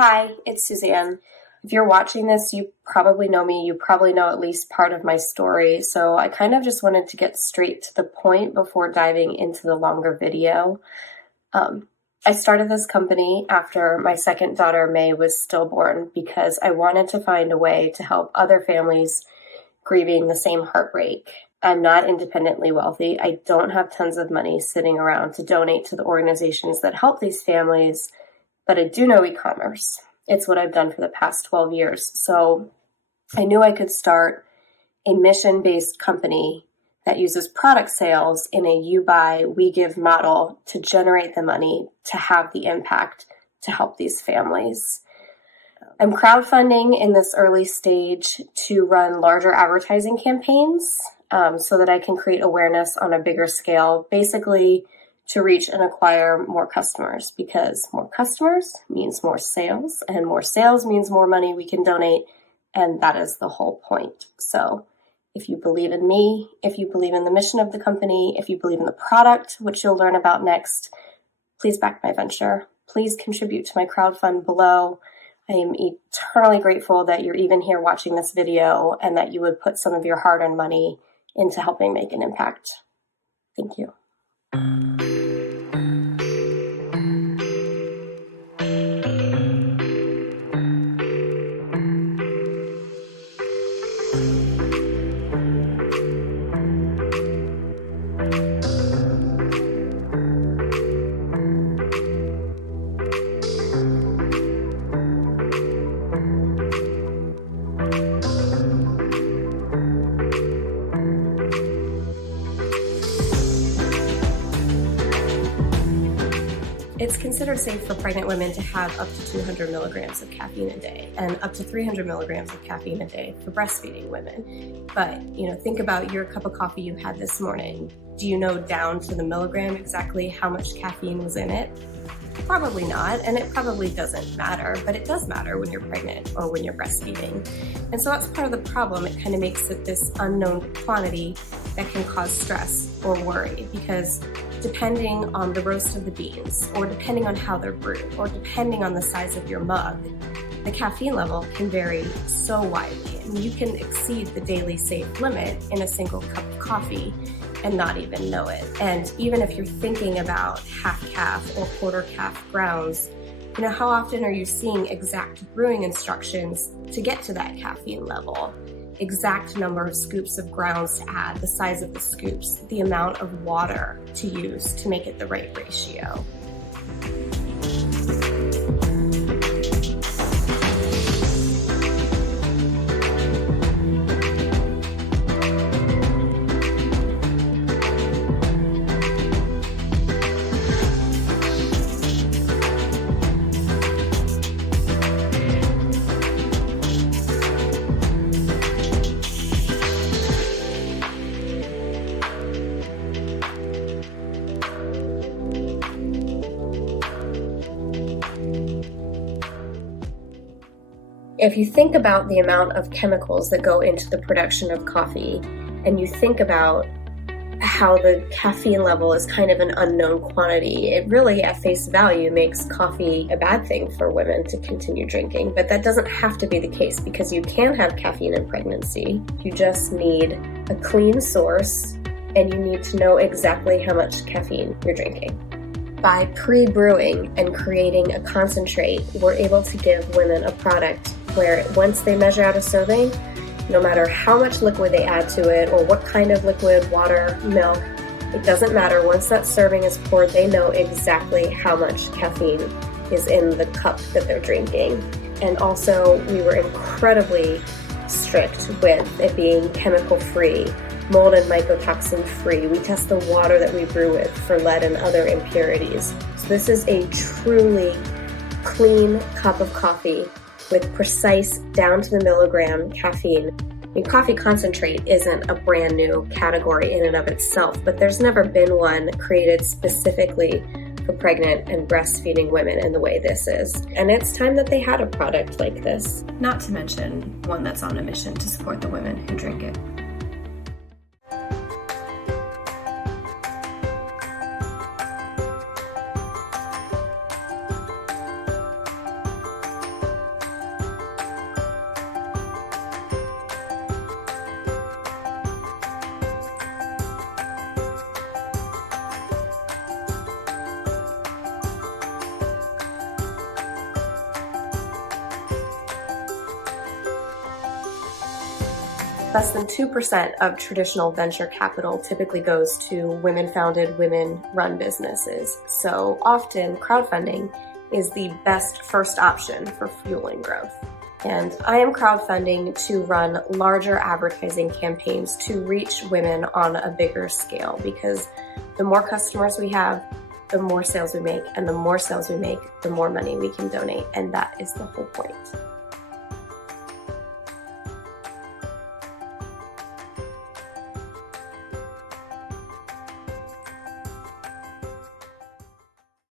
Hi, it's Suzanne. If you're watching this, you probably know me. You probably know at least part of my story. So I kind of just wanted to get straight to the point before diving into the longer video. I started this company after my second daughter, May, was stillborn because I wanted to find a way to help other families grieving the same heartbreak. I'm not independently wealthy. I don't have tons of money sitting around to donate to the organizations that help these families, but I do know e-commerce. It's what I've done for the past 12 years. So I knew I could start a mission-based company that uses product sales in a you buy, we give model to generate the money to have the impact to help these families. I'm crowdfunding in this early stage to run larger advertising campaigns so that I can create awareness on a bigger scale, basically to reach and acquire more customers, because more customers means more sales, and more sales means more money we can donate, and that is the whole point. So if you believe in me, if you believe in the mission of the company, if you believe in the product, which you'll learn about next, please back my venture. Please contribute to my crowdfund below. I am eternally grateful that you're even here watching this video and that you would put some of your hard-earned money into helping make an impact. Thank you. It's considered safe for pregnant women to have up to 200 milligrams of caffeine a day and up to 300 milligrams of caffeine a day for breastfeeding women. But, think about your cup of coffee you had this morning. Do you know down to the milligram exactly how much caffeine was in it? Probably not, and it probably doesn't matter, but it does matter when you're pregnant or when you're breastfeeding. And so that's part of the problem. It kind of makes it this unknown quantity that can cause stress or worry, because depending on the roast of the beans, or depending on how they're brewed, or depending on the size of your mug, the caffeine level can vary so widely. And you can exceed the daily safe limit in a single cup of coffee and not even know it. And even if you're thinking about half calf or quarter calf grounds, how often are you seeing exact brewing instructions to get to that caffeine level? Exact number of scoops of grounds to add, the size of the scoops, the amount of water to use to make it the right ratio. If you think about the amount of chemicals that go into the production of coffee, and you think about how the caffeine level is kind of an unknown quantity, it really, at face value, makes coffee a bad thing for women to continue drinking. But that doesn't have to be the case, because you can have caffeine in pregnancy. You just need a clean source, and you need to know exactly how much caffeine you're drinking. By pre-brewing and creating a concentrate, we're able to give women a product where once they measure out a serving, no matter how much liquid they add to it or what kind of liquid, water, milk, it doesn't matter. Once that serving is poured, they know exactly how much caffeine is in the cup that they're drinking. And also, we were incredibly strict with it being chemical-free, mold and mycotoxin-free. We test the water that we brew with for lead and other impurities. So this is a truly clean cup of coffee with precise, down to the milligram caffeine. Coffee concentrate isn't a brand new category in and of itself, but there's never been one created specifically for pregnant and breastfeeding women in the way this is. And it's time that they had a product like this. Not to mention one that's on a mission to support the women who drink it. Less than 2% of traditional venture capital typically goes to women-founded, women-run businesses. So often, crowdfunding is the best first option for fueling growth. And I am crowdfunding to run larger advertising campaigns to reach women on a bigger scale, because the more customers we have, the more sales we make, and the more sales we make, the more money we can donate, and that is the whole point.